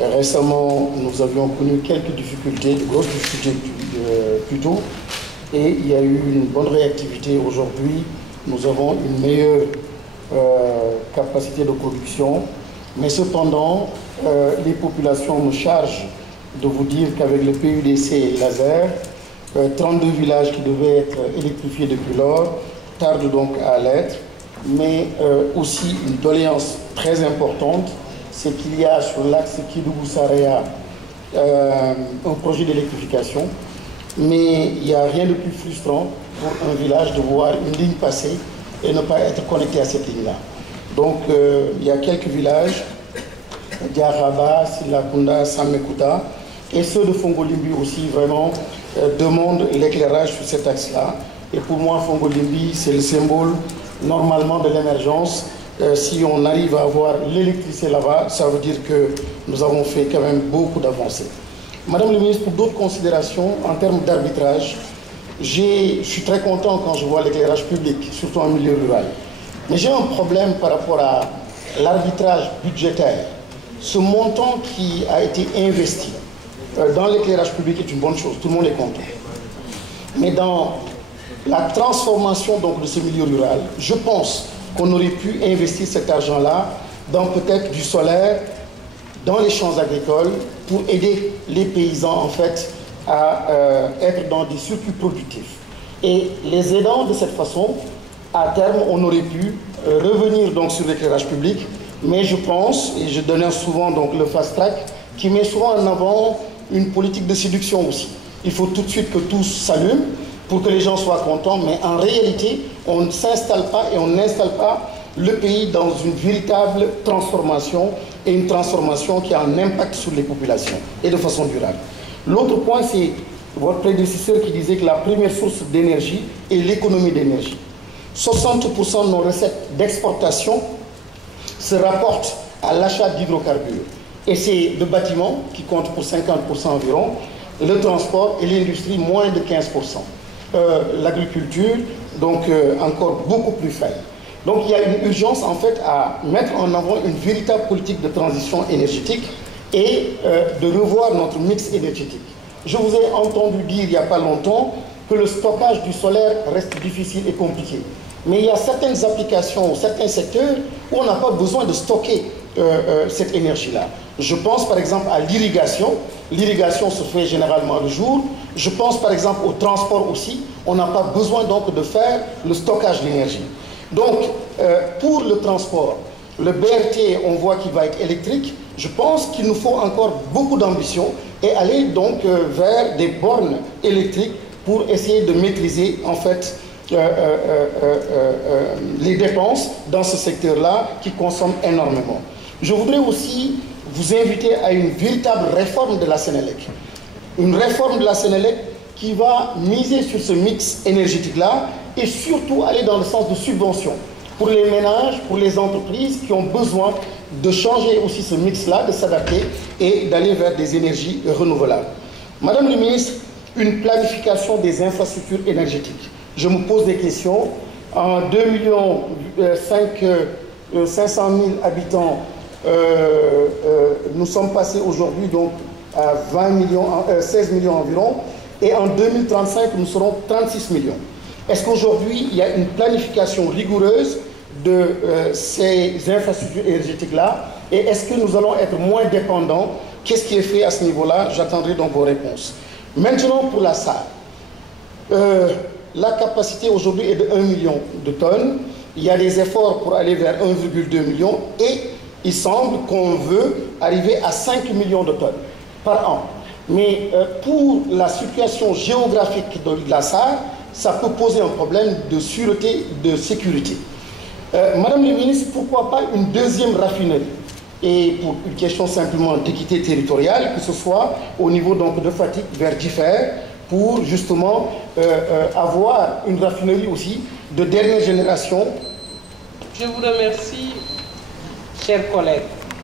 Récemment, nous avions connu quelques difficultés, de grosses difficultés plutôt, et il y a eu une bonne réactivité. Aujourd'hui, nous avons une meilleure capacité de production, mais cependant, les populations me chargent de vous dire qu'avec le PUDC laser, 32 villages qui devaient être électrifiés depuis lors tardent donc à l'être, mais aussi une doléance très importante, c'est qu'il y a sur l'axe Kédougou-Saraya un projet d'électrification, mais il n'y a rien de plus frustrant pour un village de voir une ligne passer et ne pas être connecté à cette ligne-là. Donc il y a quelques villages, Diaraba, Silakunda, Samekuta, et ceux de Fongolimbi aussi vraiment demandent l'éclairage sur cet axe-là. Et pour moi, Fongolimbi, c'est le symbole normalement de l'émergence. Si on arrive à avoir l'électricité là-bas, ça veut dire que nous avons fait quand même beaucoup d'avancées. Madame le ministre, pour d'autres considérations, en termes d'arbitrage, je suis très content quand je vois l'éclairage public, surtout en milieu rural. Mais j'ai un problème par rapport à l'arbitrage budgétaire. Ce montant qui a été investi dans l'éclairage public est une bonne chose, tout le monde est content. Mais dans la transformation donc, de ce milieu rural, je pense qu'on aurait pu investir cet argent-là dans peut-être du solaire, dans les champs agricoles, pour aider les paysans en fait à être dans des circuits productifs. Et les aidant de cette façon, à terme, on aurait pu revenir donc sur l'éclairage public, mais je pense, et je donnais souvent donc le fast track, qui met souvent en avant une politique de séduction aussi. Il faut tout de suite que tout s'allume pour que les gens soient contents, mais en réalité, on ne s'installe pas et on n'installe pas le pays dans une véritable transformation, et une transformation qui a un impact sur les populations et de façon durable. L'autre point, c'est votre prédécesseur qui disait que la première source d'énergie est l'économie d'énergie. 60% de nos recettes d'exportation se rapportent à l'achat d'hydrocarbures. Et c'est le bâtiment qui compte pour 50% environ, le transport et l'industrie moins de 15%. L'agriculture, donc encore beaucoup plus faible. Donc il y a une urgence en fait à mettre en avant une véritable politique de transition énergétique et de revoir notre mix énergétique. Je vous ai entendu dire il n'y a pas longtemps que le stockage du solaire reste difficile et compliqué. Mais il y a certaines applications, certains secteurs où on n'a pas besoin de stocker cette énergie-là. Je pense par exemple à l'irrigation. L'irrigation se fait généralement le jour. Je pense par exemple au transport aussi. On n'a pas besoin donc de faire le stockage d'énergie. Donc, pour le transport, le BRT, on voit qu'il va être électrique. Je pense qu'il nous faut encore beaucoup d'ambition et aller donc vers des bornes électriques pour essayer de maîtriser en fait les dépenses dans ce secteur-là qui consomme énormément. Je voudrais aussi vous inviter à une véritable réforme de la Sénélec. Une réforme de la Sénélec qui va miser sur ce mix énergétique-là et surtout aller dans le sens de subvention pour les ménages, pour les entreprises qui ont besoin de changer aussi ce mix-là, de s'adapter et d'aller vers des énergies renouvelables. Madame le ministre, une planification des infrastructures énergétiques. Je me pose des questions. En 2,5 millions habitants, nous sommes passés aujourd'hui donc à 16 millions environ, et en 2035, nous serons 36 millions. Est-ce qu'aujourd'hui, il y a une planification rigoureuse de ces infrastructures énergétiques-là? Et est-ce que nous allons être moins dépendants? Qu'est-ce qui est fait à ce niveau-là? J'attendrai donc vos réponses. Maintenant, pour la SAR. La capacité aujourd'hui est de 1 million de tonnes. Il y a des efforts pour aller vers 1,2 million et il semble qu'on veut arriver à 5 millions de tonnes par an. Mais pour la situation géographique de la SAR, ça peut poser un problème de sûreté, de sécurité. Madame la ministre, pourquoi pas une deuxième raffinerie? Et pour une question simplement d'équité territoriale, que ce soit au niveau donc de Fatick vers Differ, pour justement avoir une raffinerie aussi de dernière génération. Je vous remercie, chers collègues.